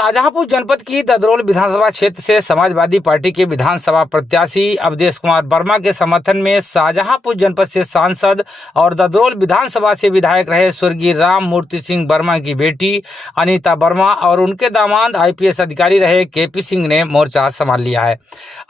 शाहजहांपुर जनपद की ददरोल विधानसभा क्षेत्र से समाजवादी पार्टी के विधानसभा प्रत्याशी अवधेश कुमार वर्मा के समर्थन में शाहजहांपुर जनपद से सांसद और ददरोल विधानसभा से विधायक रहे स्वर्गीय राम मूर्ति सिंह वर्मा की बेटी अनीता वर्मा और उनके दामाद आईपीएस अधिकारी रहे केपी सिंह ने मोर्चा संभाल लिया है।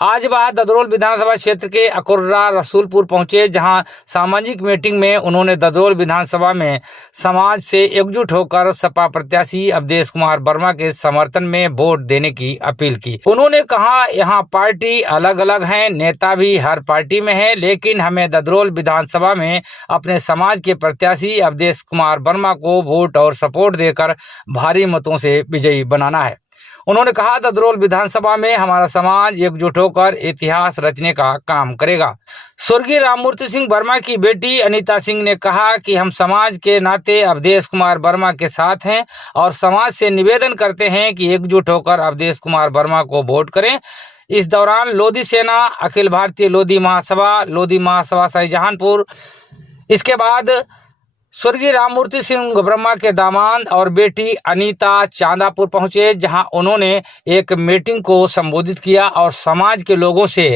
आज वह ददरोल विधानसभा क्षेत्र के अकुर्रा रसूलपुर पहुंचे, जहां सामाजिक मीटिंग में उन्होंने ददरोल विधानसभा में समाज से एकजुट होकर सपा प्रत्याशी अवधेश कुमार वर्मा के समर्थन में वोट देने की अपील की। उन्होंने कहा, यहाँ पार्टी अलग अलग है, नेता भी हर पार्टी में है, लेकिन हमें ददरोल विधानसभा में अपने समाज के प्रत्याशी अवधेश कुमार वर्मा को वोट और सपोर्ट देकर भारी मतों से विजयी बनाना है। उन्होंने कहा, ददरोल विधानसभा में हमारा समाज एकजुट होकर इतिहास रचने का काम करेगा। स्वर्गीय राममूर्ति सिंह वर्मा की बेटी अनीता सिंह ने कहा कि हम समाज के नाते अवधेश कुमार वर्मा के साथ हैं और समाज से निवेदन करते हैं कि एकजुट होकर अवधेश कुमार वर्मा को वोट करें। इस दौरान लोधी सेना, अखिल भारतीय लोधी महासभा शाहजहांपुर, इसके बाद स्वर्गीय राममूर्ति सिंह वर्मा के दामाद और बेटी अनीता चांदापुर पहुंचे, जहां उन्होंने एक मीटिंग को संबोधित किया और समाज के लोगों से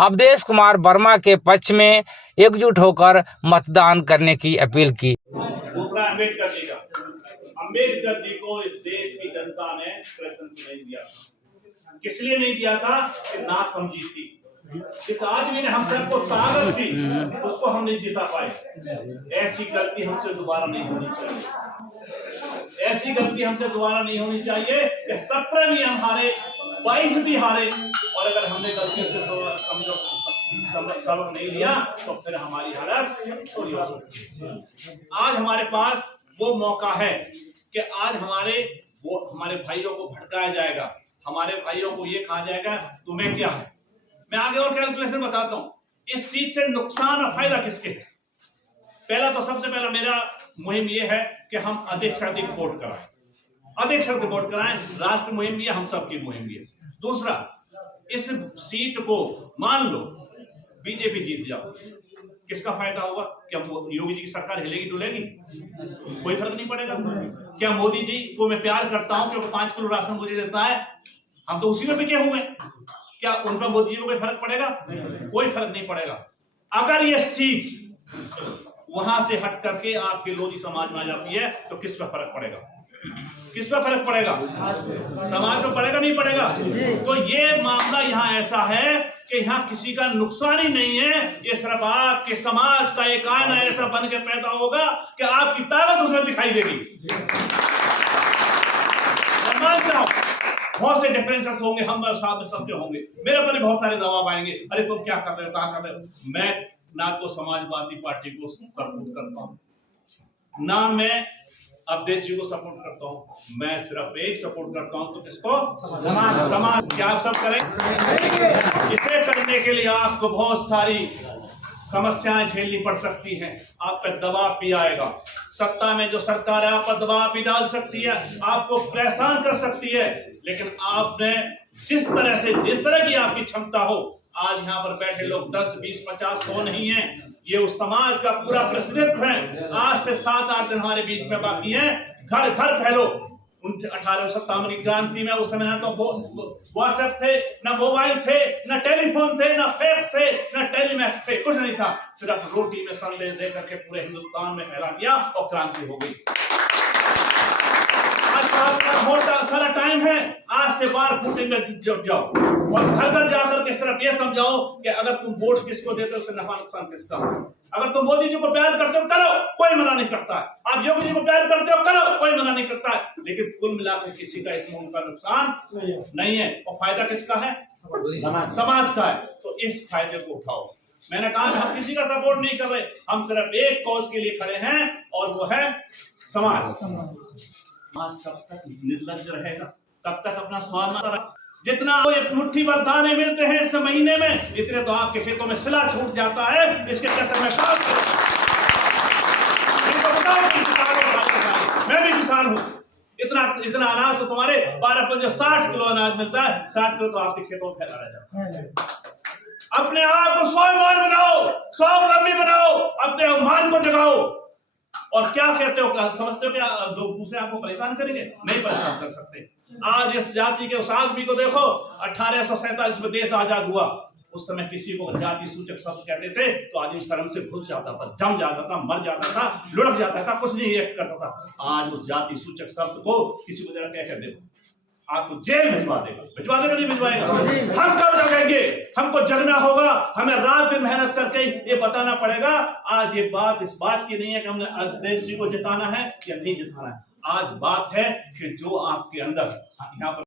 अवधेश कुमार वर्मा के पक्ष में एकजुट होकर मतदान करने की अपील की। दूसरा, अम्बेडकर जी को इस देश की जनता ने प्रश्न नहीं दिया। किस लिए नहीं दिया था? कि ना समझी थी। इस आदमी ने हम सबको ताकत दी, उसको हम नहीं जिता पाए। ऐसी गलती हमसे दोबारा नहीं होनी चाहिए। ऐसी गलती हमसे दोबारा नहीं होनी चाहिए कि 17 भी हम हारे, 22 भी हारे, और अगर हमने गलतियों से सबक नहीं लिया तो फिर हमारी हालत थोड़ी हो सकती है। आज हमारे पास वो मौका है कि आज हमारे भाइयों को भटकाया जाएगा, हमारे भाइयों को ये कहा जाएगा तुम्हें क्या है। मैं आगे और कैलकुलेशन बताता हूं। इस सीट से नुकसान और फायदा किसके है? पहला तो सबसे पहला मेरा मुहिम ये है कि हम अधिक से अधिक वोट कराएं, अधिक से अधिक वोट कराएं। राष्ट्र मुहिम भी है, हम सबकी मुहिम भी है। दूसरा, इस सीट को मान लो बीजेपी जीत जाओ, किसका फायदा होगा? क्या योगी जी की सरकार हिलेगी डुलेगी? कोई फर्क नहीं पड़ेगा। क्या मोदी जी को मैं प्यार करता हूं क्योंकि 5 किलो राशन मुझे देता है, हम तो उसी में बिके हुए हैं, क्या उन पर मोदी जी को कोई फर्क पड़ेगा? कोई फर्क नहीं पड़ेगा। अगर ये सीट वहां से हट करके आपके लोधी समाज में आ जाती है तो किस पर फर्क पड़ेगा? किस पर फर्क पड़ेगा? समाज पर पड़ेगा, नहीं पड़ेगा? तो ये मामला यहाँ ऐसा है कि यहाँ किसी का नुकसान ही नहीं है। ये सिर्फ आपके समाज का एक आईना ऐसा बन के पैदा होगा कि आपकी ताकत उसमें दिखाई देगी। बहुत से डिफरेंसेस होंगे, हम साथ में सबके होंगे, मेरे पर बहुत सारे दबाव आएंगे, अरे तुम क्या कर रहे हो, कहाँ कर रहे हो। मैं ना तो समाजवादी पार्टी को सपोर्ट करता हूँ, ना मैं अवधेश जी को सपोर्ट करता हूँ, मैं सिर्फ एक सपोर्ट करता हूँ, तो किसको? समाज। क्या आप सब करें? इसे करने के लिए आपको बहुत सारी समस्याएं झेलनी पड़ सकती हैं, आप पर दबाव भी आएगा। सत्ता में जो सरकार है आप पर दबाव भी डाल सकती है, आपको परेशान कर सकती है, लेकिन आपने जिस तरह की आपकी क्षमता हो, आज यहाँ पर बैठे लोग 10, 20, 50, 100 नहीं है, ये उस समाज का पूरा प्रतिनिधित्व है। आज से 7-8 दिन हमारे बीच में बाकी है। घर घर फैलो। 1857 की क्रांति में उस समय ना तो व्हाट्सएप थे, ना मोबाइल थे, ना टेलीफोन थे, ना फैक्स थे, ना टेलीमैक्स थे, कुछ नहीं था। सिर्फ रोटी में संदेश दे करके पूरे हिंदुस्तान में फैला दिया और क्रांति हो गई। आज आपका बहुत सारा टाइम है, आज से बार फूटेंगे जब जाओ और घर घर जाकर के सिर्फ ये समझाओ कि अगर तुम वोट किसको देते हो उससे नफा नुकसान किसका। अगर तुम मोदी जी को प्यार करते हो करो, कोई मना नहीं करता है। आप योगी जी को प्यार करते हो करो, कोई मना नहीं करता है। लेकिन कुल मिलाकर किसी का इसमें उनका नुकसान नहीं है और फायदा किसका है? समाज का है। तो इस फायदे को उठाओ। मैंने कहा हम किसी का सपोर्ट नहीं कर रहे, हम सिर्फ एक कॉज के लिए खड़े हैं और वो है समाज। समाज कब तक निर्लज्ज रहेगा, तब तक अपना स्वार्थ। जितना एक मुट्ठी भर दाने मिलते हैं इस महीने में, इतने तो आपके खेतों में सिला छूट जाता है। इसके चक्कर में मैं भी किसान हूँ। इतना अनाज तो तुम्हारे 12-60 किलो अनाज मिलता है, 60 किलो तो आपके खेतों में फैला रह जाता है। अपने आप को स्वाभिमान बनाओ, स्वावलंबी बनाओ, अपने अभिमान को जगाओ। और क्या कहते हो, समझते हो क्या लोग दूसरे आपको परेशान करेंगे? नहीं परेशान कर सकते। आज इस जाति के उस आदमी को देखो, 1847 में देश आजाद हुआ, उस समय किसी को जाति सूचक शब्द कहते थे तो आदमी शर्म से घुस जाता था, जम जाता था, मर जाता था, लुढ़क जाता था, कुछ नहीं रिएक्ट करता था। आज उस जाति सूचक शब्द को किसी को जरा कह कर देखो, आपको जेल भिजवा देगा, नहीं भिजवाएगा। हम कब जगेंगे? हमको जगना होगा, हमें रात दिन मेहनत करके ये बताना पड़ेगा। आज ये बात इस बात की नहीं है कि हमने अवधेश जी को जिताना है या नहीं जिताना है। आज बात है कि जो आपके अंदर, यहाँ पर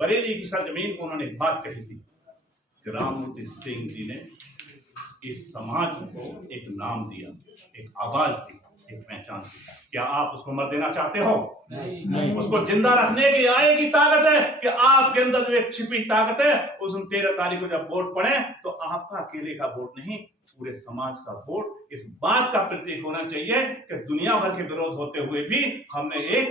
बरेली की सरजमीन को उन्होंने एक बात कही थी कि राममूर्ति सिंह जी ने इस समाज को एक नाम दिया, एक आवाज दी, एक पहचान दी। क्या आप उसको मर देना चाहते हो? नहीं। उसको जिंदा रखने की आएगी ताकत है कि आपके अंदर जो एक छिपी ताकत है, उस 13 तारीख को जब वोट पड़े तो आपका अकेले का वोट नहीं, पूरे समाज का वोट इस बात का प्रतीक होना चाहिए कि दुनिया भर के विरोध होते हुए भी हमने एक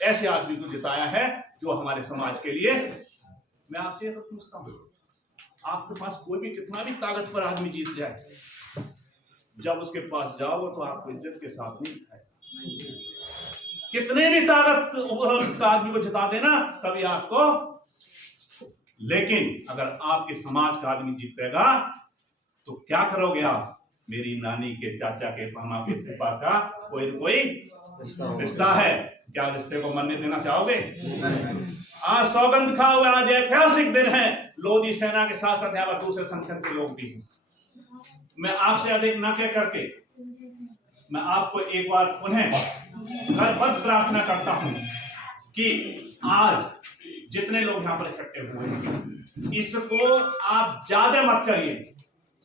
ऐसे आदमी को जिताया है जो हमारे समाज के लिए। मैं आपसे तो पूछता हूं, आपके पास कोई भी कितना भी ताकत पर आदमी जीत जाए, जब उसके पास जाओ तो आपको इज्जत के साथ नहीं दिखाए। कितने भी ताकत आदमी को जिता देना कभी आपको, लेकिन अगर आपके समाज का आदमी जीतेगा तो क्या करोगे आप? मेरी नानी के चाचा के मामा के सिपा का कोई न कोई रिश्ता है, क्या रिश्ते को मरने देना चाहोगे? आज सौगंध खाओ, आज ऐतिहासिक दिन है। लोधी सेना के साथ साथ यहाँ पर दूसरे संगठन के लोग भी हैं। मैं आपसे अधिक न कह करके मैं आपको एक बार पुनः करबद्ध प्रार्थना करता हूं कि आज जितने लोग यहाँ पर इकट्ठे हुए हैं, इसको आप ज्यादा मत करिए,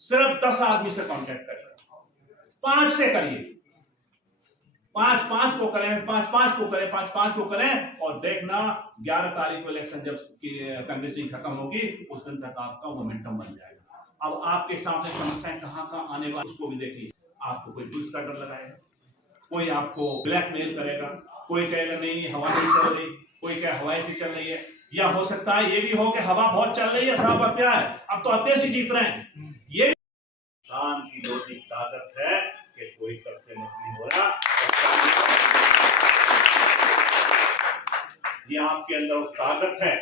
सिर्फ 10 आदमी से कांटेक्ट करिए, 5 से करिए, 5 को करें, 5 को करें, और देखना 11 तारीख को इलेक्शन जब कैंवैसिंग खत्म होगी उस दिन तक आपका मोमेंटम बन जाएगा। अब आपके सामने समस्याएं कहां आने वाली उसको भी देखिए। आपको कोई पुलिस का डर लगाएगा, कोई आपको ब्लैकमेल करेगा, कोई कहेगा नहीं हवा नहीं चल रही, कोई कहे हवाई से चल रही है, या हो सकता है ये भी हो कि हवा बहुत चल रही है, साहब क्या है, अब तो अवधेश ही जीत रहे हैं। ये इंसान की लौटी ताकत है कि कोई कससे मस नहीं हो रहा, ये आपके अंदर वो ताकत है।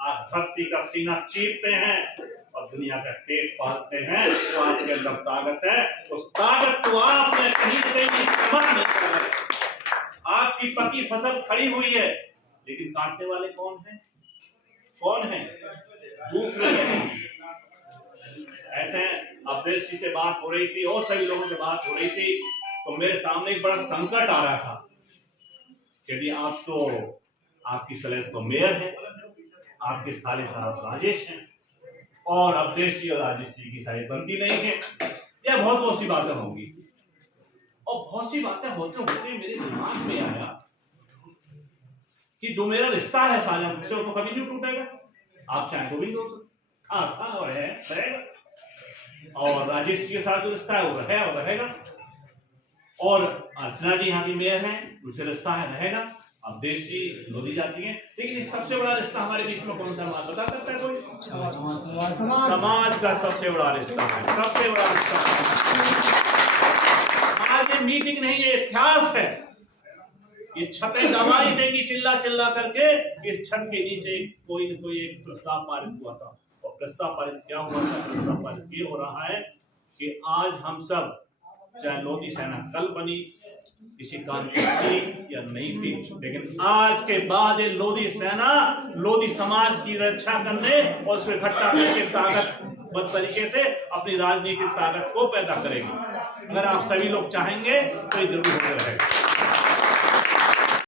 आप धरती का सीना चीरते हैं और दुनिया का पेट पालते हैं, तो आपके अंदर ताकत है। उस ताकत को आपने कहीं इस्तेमाल नहीं किया। आपकी पकी फसल खड़ी हुई है, लेकिन काटने वाले कौन हैं? दूसरे लोग। ऐसे अवधेश जी से बात हो रही थी और सभी लोगों से बात हो रही थी, तो मेरे सामने एक बड़ा संकट आ रहा था कि आप तो आपकी सलेस तो मेयर है, आपके साले साहब राजेश हैं, और अवधेश जी और राजेश जी की सारी बनती नहीं है। यह बहुत सी बातें होंगी, और बहुत सी बातें होते होते मेरे दिमाग में आया कि जो मेरा रिश्ता है साझा मुझसे, वो तो कभी नहीं टूटेगा। आप चाहे तो भी दोस्त था और रहेगा, और राजेश जी के साथ जो रिश्ता है वो है और रहेगा, और अर्चना जी यहाँ की मेयर हैं, उनसे रिश्ता है रहेगा। अवधेश जी लोधी जाती हैं, लेकिन इस सबसे बड़ा रिश्ता हमारे बीच में कौन सा बात बता सकता है कोई? समाज का सबसे बड़ा रिश्ता है, सबसे बड़ा रिश्ता है। आज ये मीटिंग नहीं है, इतिहास है। ये छतें गवाही देगी चिल्ला चिल्ला करके। इस छत के नीचे कोई न कोई एक प्रस्ताव पारित हुआ था, और प्रस्ताव पारित क्या हुआ था? प्रस्ताव पारित ये हो रहा है कि आज हम सब, चाहे लोधी सेना कल बनी, किसी काम की थी या नहीं थी, लेकिन आज के बाद ये लोधी सेना लोधी समाज की रक्षा करने और उसको इकट्ठा करके ताकतवर तरीके से अपनी राजनीतिक ताकत को पैदा करेगी। अगर आप सभी लोग चाहेंगे तो ये जरूर होकर रहेगा।